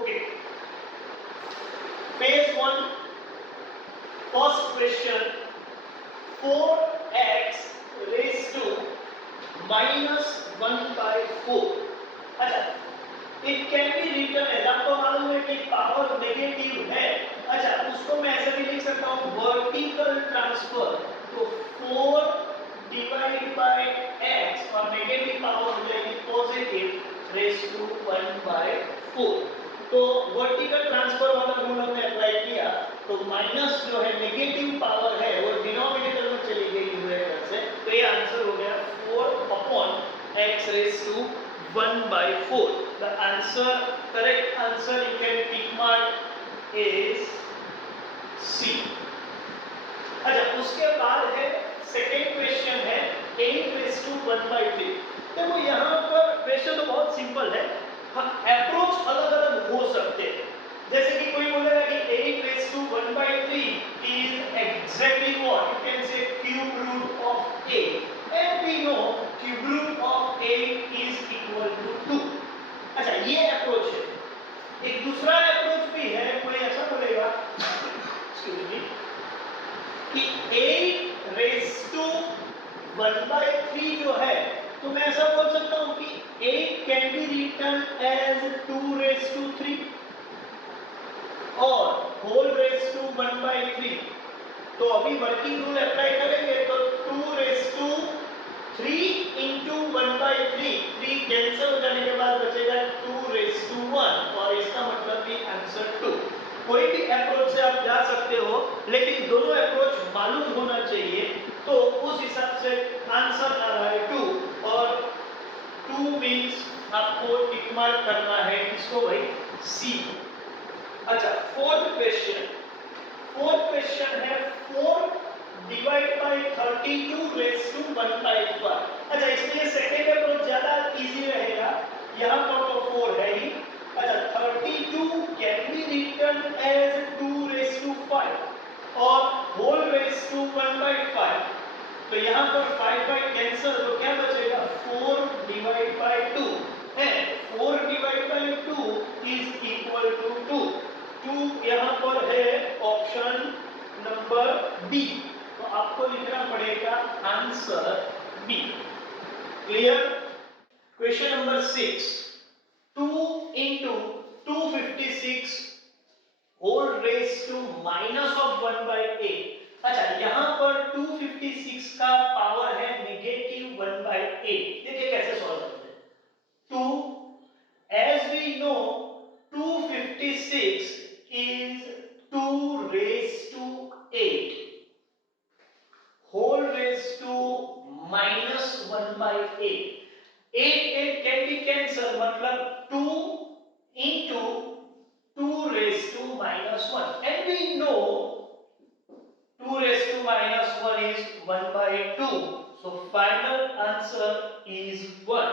Okay, phase 1 first question, 4x raised to minus 1/4। अच्छा, it can be written as, आपको मालूम है कि पावर नेगेटिव है। अच्छा, उसको मैं ऐसे भी लिख सकता हूँ वर्टिकल ट्रांसफर, तो 4 डिवाइड बाय x और नेगेटिव पावर हो जाएगी पॉजिटिव रेज टू 1/4। तो वर्टिकल ट्रांसफर वाला रूल हमने अप्लाई किया, तो माइनस जो है नेगेटिव पावर है वो डिनोमिनेटर में चली गई न्यूमरेटर से, तो ये आंसर हो गया 4 upon x raise to 1/4। The answer, correct answer you can tick mark is C। अच्छा, उसके बाद है सेकेंड क्वेश्चन है 8 रेज टू 1/3। देखो यहाँ पर क्वेश्चन तो बहुत सिंपल है, हाँ अप्रोच अलग अलग हो सकते हैं। जैसे कि कोई बोलेगा कि 8 raise to 1/3 is exactly what, you can say cube root of 8 and we know cube root of 8 is equal to 2। अच्छा, ये अप्रोच है। एक दूसरा अप्रोच भी है, कोई ऐसा बोलेगा एक्सक्यूज मी कि 8 रेज टू 1/3 जो है, तो मैं ऐसा बोल सकता हूं कि 8 can be written as 2 raise to 3 और होल रेज टू 1/3। तो अभी वर्किंग रूल अप्लाई करेंगे, तो 2 रेज टू 3 इंटू 1/3, 3 कैंसिल हो जाने के बाद बचेगा 2 रेज टू 1 और इसका मतलब भी आंसर 2। कोई भी अप्रोच से आप जा सकते हो, लेकिन दोनों अप्रोच मालूम होना चाहिए, तो उस हिसाब से आंसर आ रहा है 2 और 2 मींस आपको टिक मार्क करना है किसको भाई, सी। अच्छा, फोर्थ क्वेश्चन है 4 डिवाइड बाय 32 रेज टू 1/5। अच्छा, इसलिए सेकेंड अप्रोच ज्यादा इजी रहेगा, यहाँ पर तो 4 है ही। अच्छा, 32 can be written as 2 raise to 5 और होल रेज टू 1/5। तो यहाँ पर 5 कैंसिल, तो क्या बचेगा 4 डिवाइड बाय 2 है, 4 divide by 2 is equal to 2। 2 यहाँ पर है ऑप्शन नंबर बी, तो आपको लिखना पड़ेगा answer B. Clear? Question number 6, 2 into 256 whole raise to minus of 1/8। अच्छा, यहाँ पर 256 का पावर है नेगेटिव 1/8। देखिए कैसे सॉल्व करते हैं। 2 as we know 256 is 2 raised to 8 whole raised to minus 1/8। 8 can be cancelled, मतलब 2 into 2 raised to minus 1 and we know 2 raised to minus 1 is 1/2, so final answer is 1।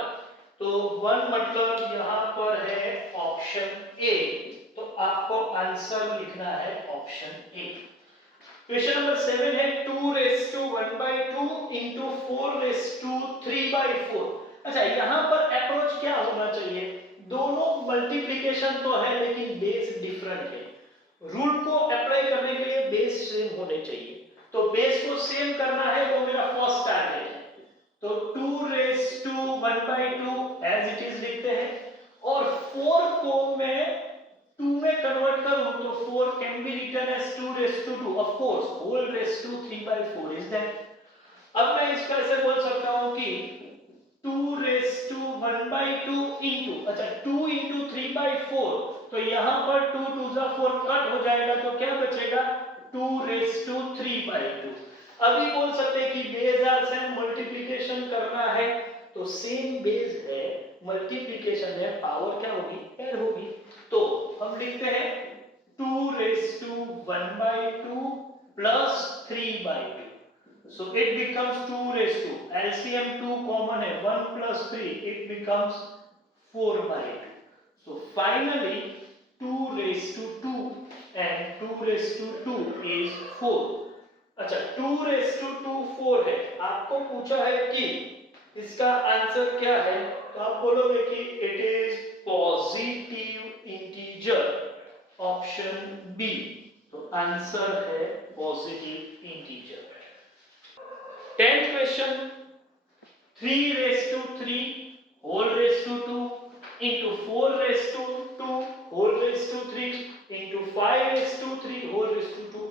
तो 1 मतलब यहाँ पर है ऑप्शन ए, तो आपको आंसर लिखना है ऑप्शन ए। क्वेश्चन नंबर 7 है 2 रेज टू 1/2 इंटू 4 रेज टू 3/4। अच्छा, यहाँ पर अप्रोच क्या होना चाहिए, दोनों मल्टीप्लिकेशन तो है लेकिन बेस डिफरेंट है। रूल को अप्लाई करने के लिए बेस सेम होने चाहिए, तो बेस को सेम करना है, वो मेरा फर्स्ट टारगेट है। तो 2 raise to 1/2 as it is लिखते हैं, और 4 को मैं 2 में कन्वर्ट करूं तो 4 can be written as 2 raise to 2, of course whole raise to 3/4 is that. अब मैं इसको ऐसे बोल सकता हूं कि 2 रेज टू 1/2 इंटू, अच्छा 2 इंटू 3/4, तो यहां पर 2 2 जा 4 कट हो जाएगा, तो क्या बचेगा 2 रेज टू 3/2। अभी बोल सकते हैं कि बेस आर सेम, मल्टीप्लिकेशन करना है तो सेम बेस है, मल्टीप्लिकेशन है, पावर क्या होगी, एड होगी। तो हम लिखते हैं 2 raise to 1/2 plus 3/2, so it becomes 2 raised to, LCM 2 common है, 1 plus 3 it becomes 4/2, so finally 2 raised to 2 and 2 raised to 2 is 4। अच्छा, 2 raised to 2 4 है, आपको पूछा है कि इसका आंसर क्या है, तो आप बोलोगे कि it is positive integer option B. तो आंसर है positive integer. 10th question 3 raised to 3 whole raised to 2 into 4 raised to 2 whole raised to 3 into 5 raised to 3 whole raised to 2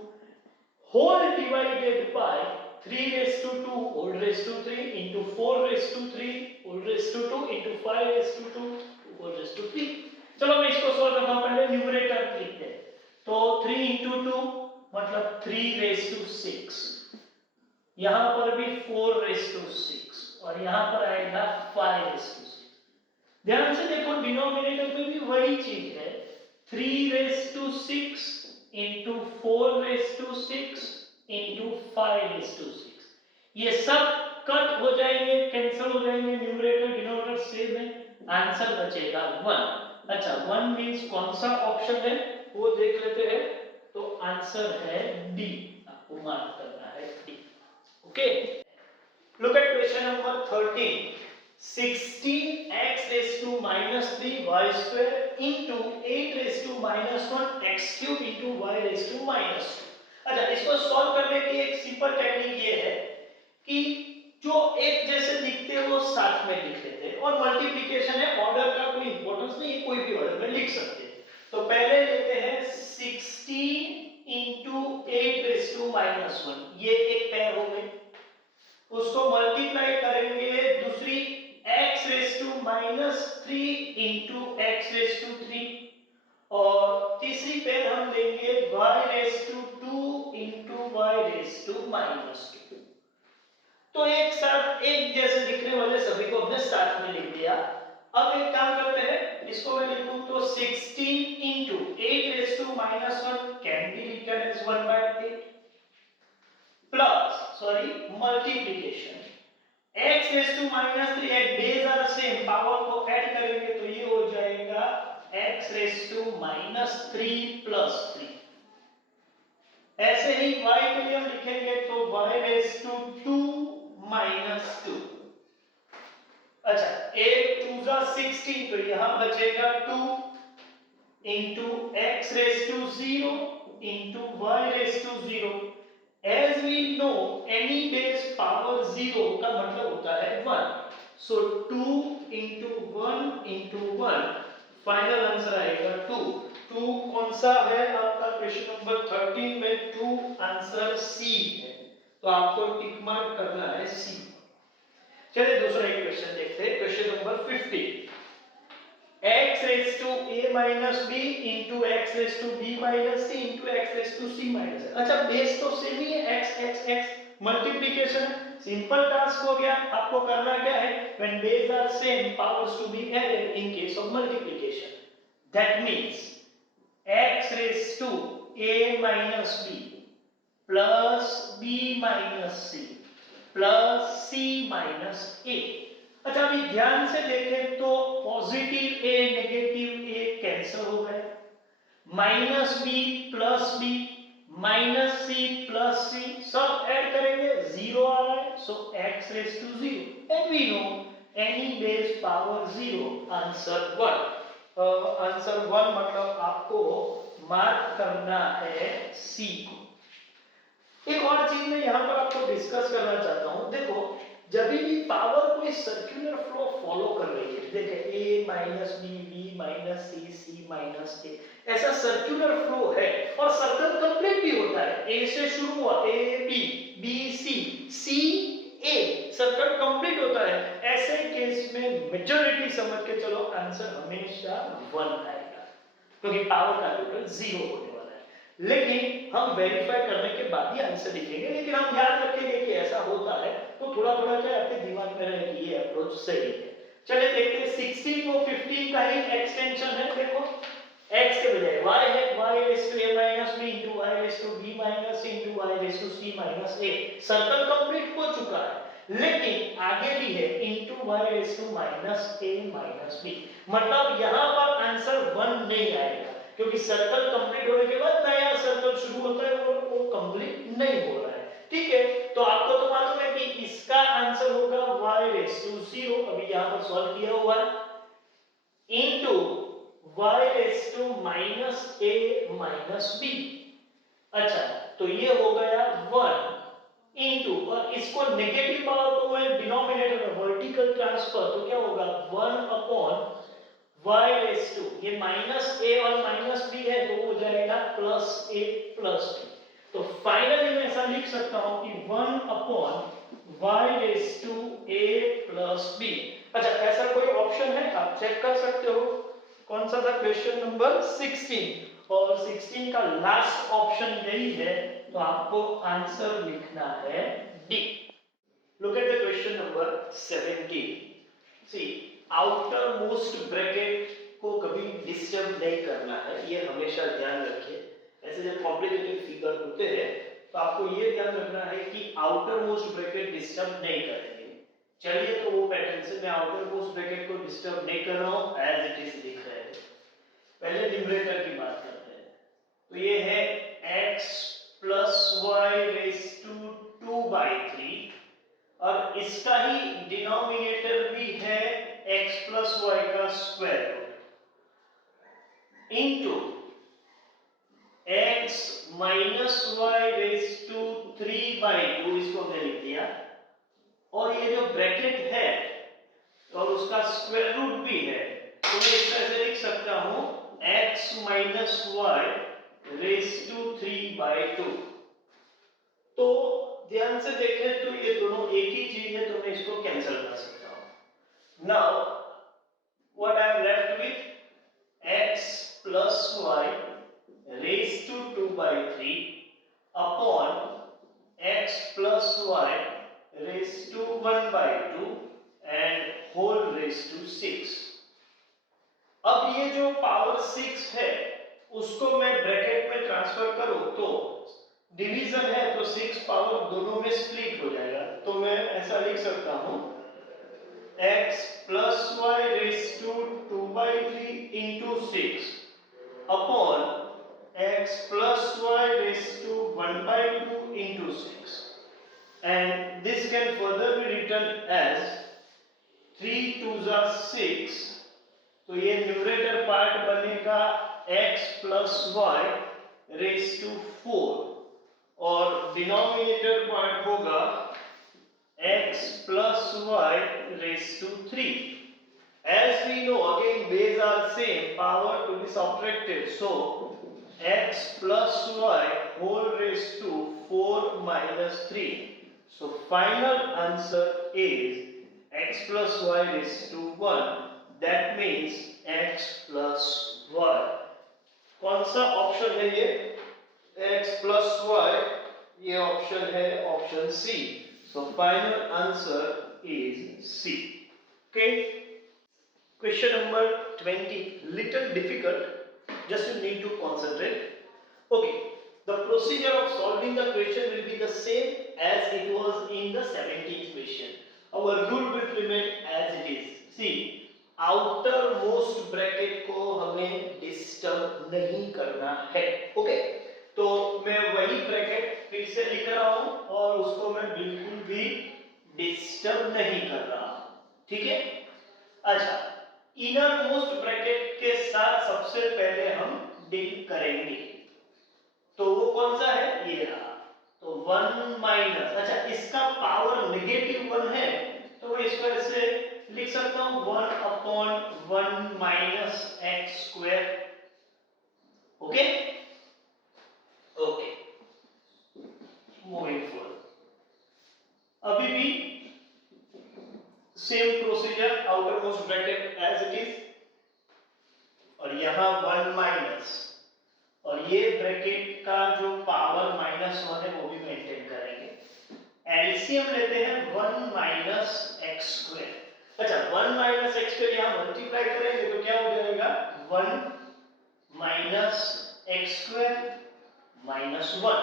whole divided by 3 raised to 2 whole raised to 3 into 4 raised to 3 whole raised to 2 into 5 raised to 2 whole raised to 3। चलो मैं इसको solve करता हूं। पहले numerator लिखते हैं। तो 3 into 2 मतलब 3 raised to 6, यहां पर भी 4 raised to 6 और यहां पर आएगा 5 raised to 6। ध्यान से देखो डिनोमिनेटर में भी वही चीज है, 3 raised to 6 into 4 raised to 6 into 5 raised to 6। ये सब कट हो जाएंगे, कैंसिल हो जाएंगे, न्यूमरेटर डिनोमिनेटर सेम है, आंसर बचेगा 1। अच्छा 1 मींस कौन सा ऑप्शन है वो देख लेते हैं। तो आंसर है डी, आपको मार्क करना है D. Okay, look at question number 13। 16x raised to minus 3 y square into 8 raised to minus 1 x cube into y raised to minus 2। अच्छा, इसको सॉल्व करने की एक सिंपल टेक्निक ये है कि जो एक जैसे दिखते हैं वो साथ में लिख लेते हैं, और मल्टीप्लिकेशन है, ऑर्डर का कोई इंपॉर्टेंस नहीं है, कोई भी ऑर्डर में लिख सकते हैं। तो पहले लेते हैं 16 into 8 raised to minus 1, ये एक पेयर हो गई। उसको मल्टीप्लाई करेंगे दूसरी x raised to minus 3 into x raised to 3, और तीसरी पेयर हम लेंगे y raised to 2 into y raised to minus 2। तो एक साथ एक जैसे दिखने वाले सभी को हमने साथ में लिख दिया। अब एक काम करते हैं, इसको मैं लिखूं तो 16 into 8 raised to minus 1 can be written as 1/8 plus, sorry, multiplication x raised to minus 3, एक बेस आर सेम, पावर को ऐड करेंगे तो ये हो जाएगा x raised to minus 3 plus 3। ऐसे ही y के लिए हम लिखेंगे तो y raised to 2 minus 2। अच्छा, 8 2 जा 16, तो यहां बचेगा 2 into x raised to 0 into y raised to 0। As we know, any base power 0 का मतलब होता है 1, so 2 into 1 into 1, final answer आएगा 2। 2 कौन सा है आपका क्वेश्चन नंबर 13 में? 2 आंसर सी है, तो आपको टिक मार्क करना है सी। चलिए दूसरा एक क्वेश्चन देखते हैं, question number 15। x raised to a minus b into x raised to b minus c into x raised to c minus a। अच्छा, बेस तो सेम ही है, x x x, मल्टीप्लिकेशन है, सिंपल टास्क हो गया। आपको करना क्या है, when base are same powers to be added in case of multiplication, that means x raised to a minus b plus b minus c plus c minus a। अच्छा, अभी ध्यान से देखें तो positive a negative a cancel हो गए, minus b plus b minus c plus c सब add करेंगे, जीरो आ रहा है, so x raise to 0 and we know any base power 0, answer 1। Answer 1 मतलब आपको मार्क करना है सी को। एक और चीज मैं यहाँ पर आपको डिस्कस करना चाहता हूँ। देखो, जब भी पावर कोई सर्कुलर फ्लो फॉलो कर रही है, देखिए a minus B, b minus C, c minus a, ऐसा सर्कुलर फ्लो है और सर्कल कंप्लीट भी होता है। a से शुरू हुआ, a b, b c, c a, circle complete होता है। ऐसे केस में मेजॉरिटी समझ के चलो, आंसर हमेशा 1 आएगा, क्योंकि पावर का टोटल 0 होने वाला है। लेकिन हम वेरीफाई करने के बाद ही आंसर लिखेंगे, लेकिन हम याद रखेंगे कि ऐसा होता है, तो थोड़ा थोड़ा क्या आपके दिमाग में रहे कि ये अप्रोच सही है। चलिए देखते हैं, 16 को 15 का ही एक्सटेंशन है। देखो, x के बजाय y है, y raised to a minus b into y raised to b minus c into y raised to c minus a। Circle complete हो चुका है, लेकिन आगे भी है into y raised to minus a minus b, मतलब यहाँ पर आंसर 1 नहीं आएगा, क्योंकि सर्कल कंप्लीट होने के बाद नया सर्कल शुरू होता है और वो कंप्लीट नहीं हो रहा है। ठीक है, तो आपको तो मालूम है कि इसका आंसर होगा y raised to 0, अभी यहाँ पर सॉल्व किया हुआ है, into y raise to minus a minus b। अच्छा, तो ये हो गया 1 इंटू, और इसको नेगेटिव पावर को मैं डिनोमिनेटर में वर्टिकल ट्रांसफर, तो क्या होगा 1 अपॉन y रेस टू, ये माइनस a और माइनस b है तो हो जाएगा प्लस a प्लस b। तो फाइनली मैं ऐसा लिख सकता हूं कि 1 upon y raise to a plus b। अच्छा, ऐसा कोई ऑप्शन है आप चेक कर सकते हो, कौन सा था, क्वेश्चन नंबर 16, और 16 का लास्ट ऑप्शन यही है, तो आपको आंसर लिखना है D. Look at the question number 17। See, outermost bracket को कभी डिस्टर्ब नहीं करना है, ये हमेशा ध्यान रखिए। ऐसे जब कॉम्प्लिकेटेड फिगर होते हैं तो आपको ये ध्यान रखना है कि आउटर मोस्ट ब्रैकेट डिस्टर्ब नहीं करेंगे। चलिए, तो वो पैटर्न से मैं आउटर मोस्ट ब्रैकेट को डिस्टर्ब नहीं कर रहा हूं, एज इट इज लिख रहे हैं। पहले न्यूमरेटर की बात करते हैं, तो ये है x plus y raise to 2/3, और इसका ही डिनोमिनेटर भी है x प्लस वाई का square root into x minus y raise to 3/2, इसको हमने लिख दिया, और ये जो ब्रैकेट है और उसका स्क्वायर रूट भी है, तो मैं इस तरह से लिख सकता हूं x minus y raise to 3/2। तो ध्यान से देखें तो ये दोनों एक ही चीज है, तो मैं इसको कैंसिल कर सकता हूं। Now what I am left with x plus y raise to 2/3 upon x plus y raise to 1/2 and whole raise to 6। अब ये जो पावर 6 है उसको मैं ब्रैकेट में ट्रांसफर करूं तो डिवीजन है, तो 6 पावर दोनों में स्प्लिट हो जाएगा, तो मैं ऐसा लिख सकता हूं x plus y raise to 2/3 इंटू 6 upon x plus y raise to 1/2 इंटू 6, and this can further be written as 3 2s are 6, तो ये न्यूमरेटर पार्ट बनेगा x plus y raise to 4, और डिनोमिनेटर पार्ट होगा x plus y raise to 3। As we know, again base are same, power to be subtracted, so x plus y whole raised to 4 minus 3. So final answer is x plus y raised to 1, that means x plus y। कौन सा option है ये, x plus y, ये option है option C. So final answer is C। Okay, question number 20, little difficult, just you need to concentrate। Okay, the procedure of solving the question will be the same as it was in the 17th question। Our rule will remain as it is। See, outer most bracket को हमें disturb नहीं करना है। Okay, तो मैं वही bracket फिर से लिख रहा हूं और उसको मैं बिल्कुल भी डिस्टर्ब नहीं कर रहा हूं, ठीक है। अच्छा, इनर मोस्ट ब्रैकेट के साथ सबसे पहले हम डील करेंगे, तो वो कौन सा है, ये रहा, तो 1 माइनस, अच्छा इसका पावर नेगेटिव 1 है तो मैं इसको ऐसे लिख सकता हूं 1 upon 1 minus x square. Okay okay, moving forward, अभी भी same procedure, outermost bracket as it is, और यहां 1 माइनस, और ये ब्रैकेट का जो पावर -1 है वो भी मेंटेन करेंगे। एलसीएम लेते हैं 1 माइनस एक्स स्क्वायर। अच्छा, 1 माइनस एक्स स्क्वायर यहां मल्टीप्लाई करेंगे तो क्या हो जाएगा 1 minus x square minus 1।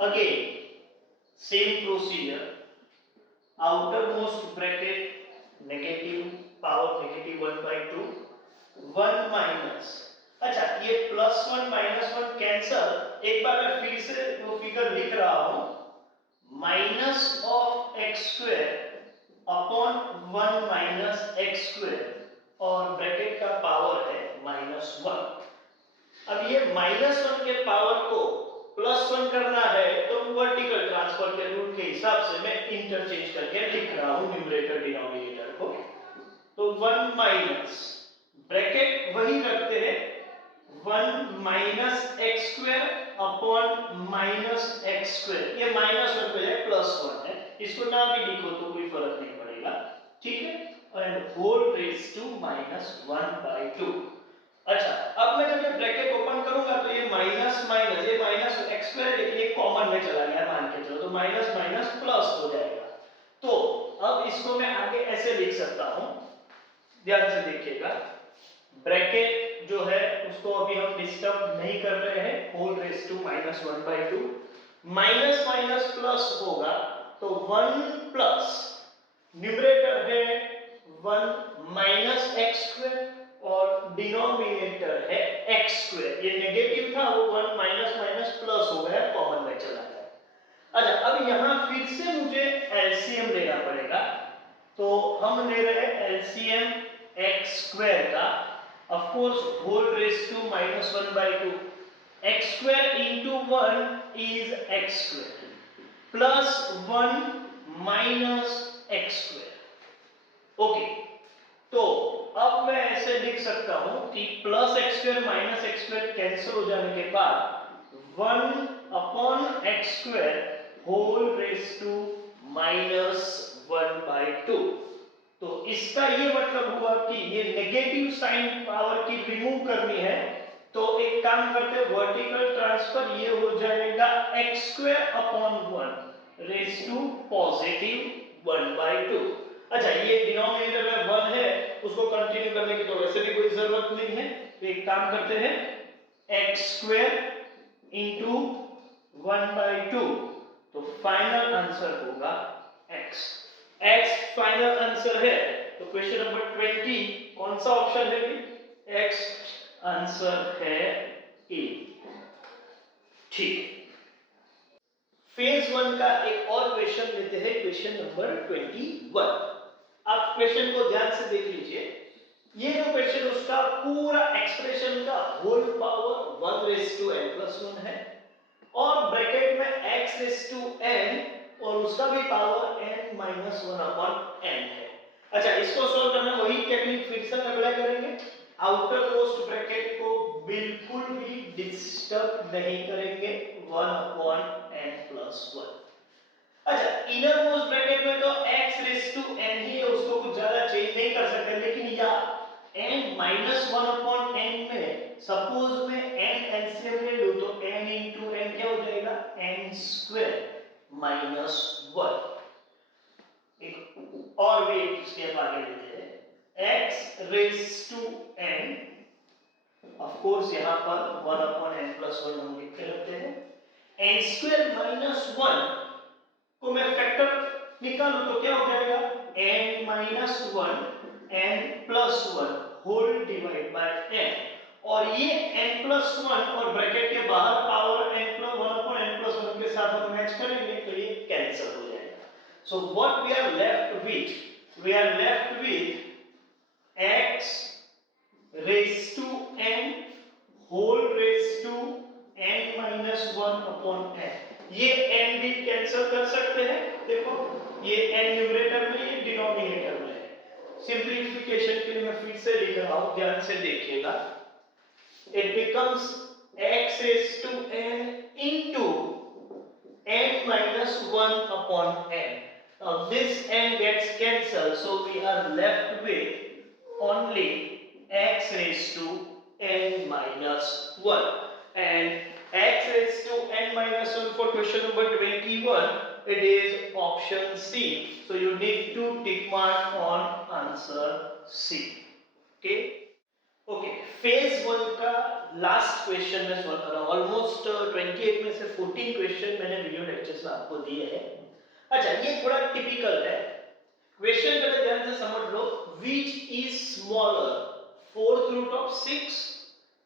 Again same procedure, outermost bracket negative, power negative 1/2, 1 minus, अच्छा ये +1 -1 कैंसल, एक बार मैं फिर से वो फिगर लिख रहा हूं, minus of x square upon 1 minus x square, और ब्रैकेट का पावर है -1। अब ये -1 के पावर को +1 करना है तो वर्टिकल ट्रांसफर के रूल के हिसाब से मैं इंटरचेंज करके लिख रहा हूं न्यूमरेटर डिनोमिनेटर को। तो 1 माइनस ब्रैकेट वही रखते हैं 1 minus x square upon minus x square, ये -1 पे जाए +1 है, इसको ना भी लिखो तो कोई फर्क नहीं पड़ेगा, ठीक है। And whole raise to -1/2। अच्छा, अब मैं जब ये ब्रैकेट ओपन करूंगा तो ये माइनस माइनस ये माइनस एक्स स्क्वायर लेकिन ये कॉमन में चला गया मान के चलो, तो माइनस माइनस प्लस हो जाएगा। तो अब इसको मैं आगे ऐसे लिख सकता हूं, ध्यान से देखिएगा, ब्रैकेट जो है उसको अभी हम डिस्टर्ब नहीं कर रहे हैं, whole raise to -1/2, minus minus plus होगा तो 1 प्लस न्यूमरेटर है 1 माइनस एक्स स्क्वायर और डिनोमिनेटर है एक्स स्क्वायर, ये नेगेटिव था वो 1 माइनस माइनस प्लस हो गया, कॉमन में चला गया। अच्छा, अब यहां फिर से मुझे एलसीएम लेना पड़ेगा, तो हम ले रहे हैं एलसीएम एक्स स्क्वायर का, of course whole raise to -1/2, x square into 1 is x square plus 1 minus x square. Okay, तो अब मैं ऐसे लिख सकता हूं कि plus x square minus x square cancel हो जाने के बाद 1 upon x square whole raise to -1/2। तो इसका ये मतलब हुआ कि ये नेगेटिव साइन पावर की रिमूव करनी है, तो एक काम करते हैं, वर्टिकल ट्रांसफर ये हो जाएगा x square upon 1 raise to +1/2। अच्छा, ये डिनोमिनेटर में 1 है, उसको कंटिन्यू करने की तो वैसे भी कोई जरूरत नहीं है, तो एक काम करते हैं x स्क्वायर इंटू 1/2, तो फाइनल आंसर होगा x। x फाइनल आंसर है, तो क्वेश्चन नंबर 20 कौन सा ऑप्शन है भी? x आंसर है ए। ठीक, फेज 1 का एक और क्वेश्चन लेते हैं, क्वेश्चन नंबर 21। आप क्वेश्चन को ध्यान से देख लीजिए, ये जो क्वेश्चन उसका पूरा एक्सप्रेशन का whole power 1 raise to n+1 है और ब्रैकेट में x रेज टू n और उसका भी पावर n-1/n है। अच्छा, इसको सॉल्व करना वही टेक्निक फिर से अप्लाई करेंगे, आउटर मोस्ट ब्रैकेट को बिल्कुल भी डिस्टर्ब नहीं करेंगे, 1/n+1। अच्छा, इनर मोस्ट ब्रैकेट में तो x रेज टू n ही है, उसको कुछ ज्यादा चेंज नहीं कर सकते, लेकिन या n-1/n में सपोज मैं n एलसीएम ले लूं तो n इंटू n क्या हो जाएगा, n स्क्वायर -1। एक और भी एक स्टेप आगे लेते हैं, x raise to n, of course यहां पर 1/n+1 हम लिख के रखते हैं, n स्क्वायर -1 को मैं फैक्टर निकालूं तो क्या हो जाएगा, n-1 n+1 whole divide by n, और ये n+1 और ब्रैकेट के बाहर पावर n+1/n+1 के साथ हम मैच करेंगे तो ये कैंसिल हो जाएगा। So what we are left with x raise to n whole raise to n-1/n, ये n भी कैंसिल कर सकते हैं, देखो ये n न्यूमरेटर में, ये डिनोमिनेटर में है, सिंपलीफिकेशन के लिए मैं फिर से लिख रहा हूं, ध्यान से देखिएगा, it becomes x raised to n into n-1/n. Now this n gets cancelled, so we are left with only x raised to n-1, and x raised to n-1 for question number 21, it is option C. So you need to tick mark on answer C. Okay. Okay, phase 1 का last question मैं solve कर रहा हूं, almost 28 में से 14 question मैंने video lectures में आपको दिए हैं। अच्छा, ये थोड़ा टिपिकल है, क्वेश्चन पहले ध्यान से समझ लो, which is smaller, fourth root of 6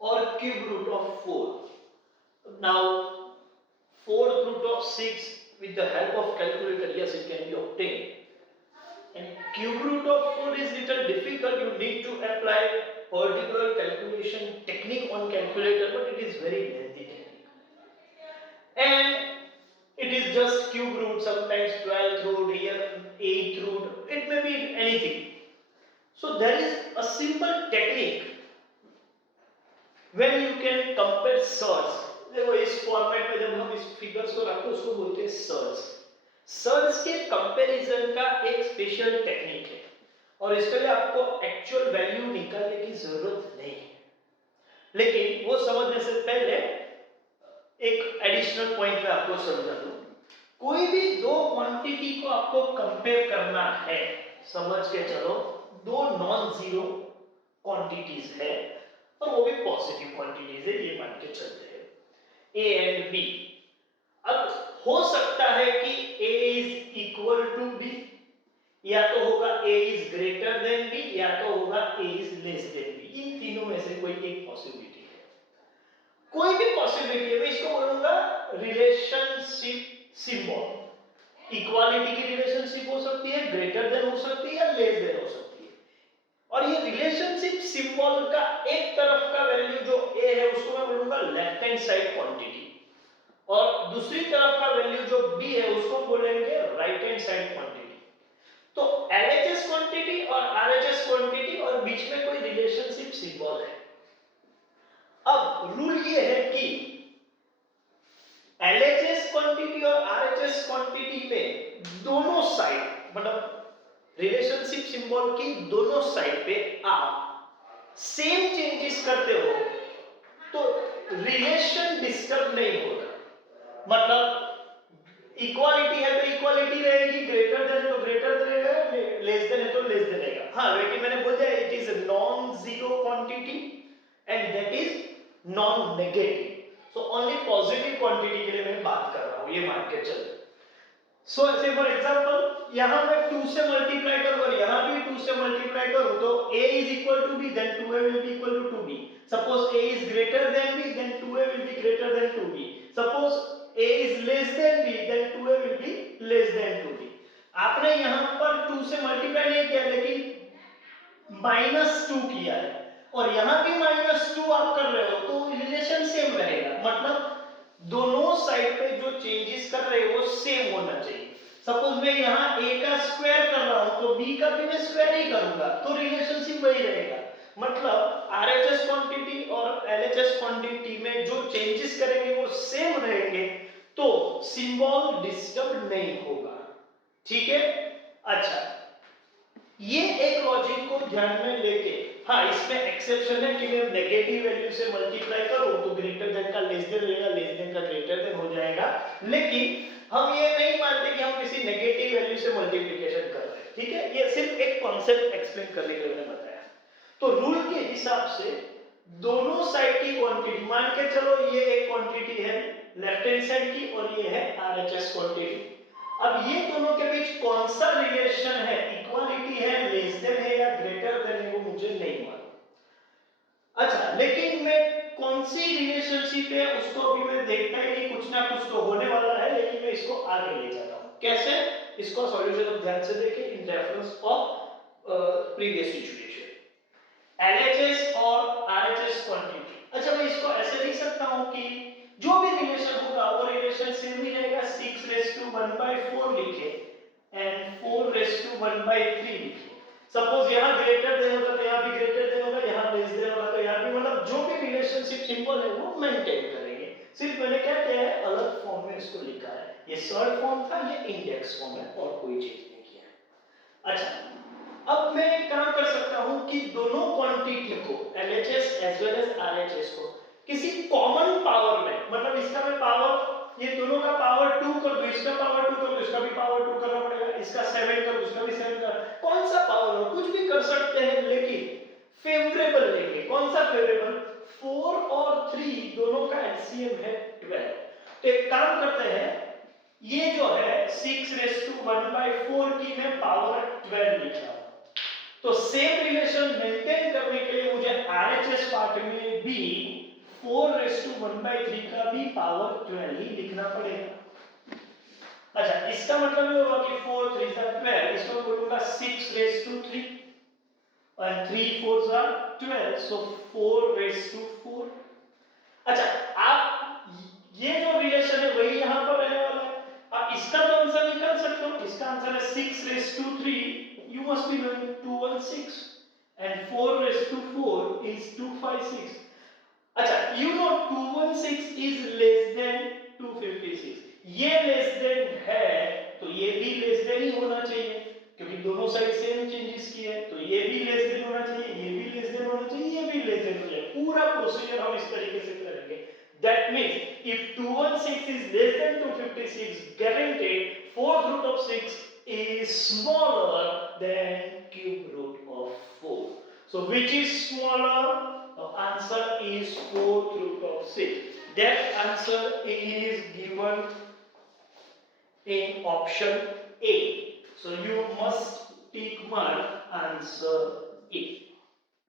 और cube root of 4। Now fourth root of 6 with the help of calculator, yes, it can be obtained, and cube root of 4 is is little difficult. You need to apply particular calculation technique on calculator, but it is very lengthy technique. And it is just cube root, sometimes 12th root, here 8th root, it may be anything. So there is a simple technique when you can compare surds. देखो इस format में जब हम इस figures को रखते हैं उसको बोलते हैं सर्ड्स. सर्ड्स के कंपैरिजन का एक स्पेशल टेक्निक है और इसके लिए आपको एक्चुअल वैल्यू निकालने की जरूरत नहीं है. लेकिन वो समझने से पहले एक एडिशनल पॉइंट मैं आपको समझा दूं. कोई भी दो क्वांटिटी को आपको कंपेयर करना है, समझ के चलो, दो नॉन जीरो क्वांटिटीज है और वो भी पॉजिटिव क्वांटिटीज है, ये मान के चलते हैं A एंड B. अब हो सकता है कि A is equal to B, या तो होगा A is greater than B, या तो होगा A is less than B. इन तीनों में से कोई एक पॉसिबिलिटी है. कोई भी पॉसिबिलिटी है, मैं इसको बोलूंगा रिलेशनशिप सिंबल. इक्वालिटी की रिलेशनशिप हो सकती है, ग्रेटर देन हो सकती है, या लेस देन हो सकती है. और ये रिलेशनशिप सिंबल का एक तरफ का वैल्यू जो A है उसको मैं बोलूंगा लेफ्ट हैंड साइड क्वांटिटी, और दूसरी तरफ का वैल्यू जो B है उसको बोलेंगे राइट हैंड साइड क्वांटिटी. तो LHS क्वांटिटी और RHS क्वांटिटी और बीच में कोई रिलेशनशिप सिंबल है. अब रूल ये है कि LHS क्वांटिटी और RHS क्वांटिटी में दोनों साइड, मतलब रिलेशनशिप सिंबल की दोनों साइड पे आप सेम चेंजेस करते हो तो रिलेशन डिस्टर्ब नहीं होगा. मतलब इक्वालिटी है तो इक्वालिटी रहेगी, ग्रेटर देन है तो ग्रेटर रहेगा, लेस देन है तो लेस देन रहेगा. हाँ, लेकिन मैंने बोल दिया it is non zero quantity and that is non negative. So only positive quantity के लिए मैं बात कर रहा हूं, ये मान के चलो. सो ऐसे फॉर एग्जांपल यहां मैं 2 से मल्टीप्लाई करूं और यहां भी 2 से मल्टीप्लाई करूं तो a is equal to b, then 2a will be equal to 2b. Suppose a is greater than b, then 2a will be greater than 2b. Suppose a is less than b, then 2a will be less than 2b. आपने यहां पर 2 से multiply नहीं किया लेकिन -2 किया है और यहां भी -2 आप कर रहे हो तो रिलेशन सेम रहेगा. मतलब दोनों साइड पे जो चेंजेस कर रहे हो वो सेम होना चाहिए. सपोज मैं यहाँ a का स्क्वायर कर रहा हूँ तो b का भी मैं स्क्वायर ही करूंगा तो रिलेशनशिप वही रहेगा. मतलब RHS क्वांटिटी और LHS क्वांटिटी में जो चेंजेस करेंगे वो सेम रहेंगे तो सिंबल डिस्टर्ब नहीं होगा. ठीक है. अच्छा, ये एक लॉजिक को ध्यान में लेके, हाँ इसमें एक्सेप्शन है कि मैं नेगेटिव वैल्यू से मल्टीप्लाई करूं तो ग्रेटर देन का लेस देन रहेगा, लेस देन का ग्रेटर देन हो जाएगा. लेकिन हम ये नहीं मानते कि हम किसी नेगेटिव वैल्यू से मल्टीप्लिकेशन कर रहे हैं. ठीक है, ये सिर्फ एक कॉन्सेप्ट एक्सप्लेन करने के लिए मैंने बताया. तो रूल के हिसाब से दोनों साइड की क्वांटिटी मान के चलो, ये एक क्वांटिटी है लेफ्ट हैंड साइड की और ये है RHS क्वांटिटी. अब ये दोनों के बीच कौन सा रिलेशन है, इक्वालिटी है, लेस देन है या ग्रेटर देन है, वो मुझे नहीं मालूम. अच्छा, लेकिन मैं कौन सी रिलेशनशिप है उसको अभी मैं देखता ही नहीं, कुछ ना कुछ तो होने वाला है, लेकिन मैं इसको आगे ले जाता हूं. कैसे, इसको सॉल्यूशन आप ध्यान से देखें in reference of previous situation. LHS और RHS क्वांटिटी. अच्छा, मैं इसको ऐसे लिख सकता हूं कि जो भी रिलेशन होगा वो रिलेशन सेम ही रहेगा. 6⁴ लिखे एंड 4⁻³ लिखे. सपोज यहाँ ग्रेटर देन होगा तो यहाँ भी ग्रेटर देन होगा, यहाँ लेस देन होगा तो यहाँ भी, मतलब जो भी रिलेशनशिप सिंबल है वो मेंटेन करेंगे. सिर्फ मैंने क्या किया है, अलग फॉर्म में इसको लिखा है. ये सर्ड फॉर्म था, ये इंडेक्स फॉर्म है और कोई चीज नहीं किया. अच्छा, अब मैं एक काम कर सकता हूं कि दोनों क्वांटिटी को LHS as well as RHS को किसी कॉमन पावर में, मतलब इसका मैं पावर, ये दोनों का पावर 2 कर दूं, इसका पावर 2 कर दूं, इसका भी पावर 2 करना पड़ेगा, इसका 7 कर दूं, उसका भी 7 कर, कौन सा पावर हो कुछ भी कर सकते हैं, लेकिन फेवरेबल लेंगे. कौन सा फेवरेबल, 4 और 3 दोनों का एलसीएम है 12. तो एक काम करते हैं, ये जो है 6⁴ की मैं पावर 12 लिख रहा हूं. तो सेम रिलेशन मेंटेन करने के लिए मुझे RHS पार्ट में भी 4⁻³ का भी पावर 12 ही लिखना पड़ेगा. अच्छा, इसका मतलब ये होगा कि 4 3 12, इसको बोलूंगा 6⁻³ and 3 4s are 12, so 4 raised to 4. अच्छा, आप ये जो रिलेशन है वही यहां पर रहने वाला है। आप इसका तो आंसर निकाल सकते हो। इसका आंसर है 6 raised to 3, you must be knowing 216, and 4 raised to 4 is 256. अच्छा, you know 216 is less than 256, ये लेस देन है तो ये भी लेस देन ही होना चाहिए, क्योंकि दोनों साइड सेम चेंजेस किए हैं, तो ये भी लेस देन होना चाहिए, ये भी लेस देन होना चाहिए, ये भी लेस देन होना चाहिए। पूरा प्रोसीजर हम इस तरीके से करेंगे। That means if 216 is less than 256, guaranteed fourth root of 6 is smaller than cube root of 4. So which is smaller? The answer is fourth root of 6. That answer is given in option A. So you must tick mark answer A.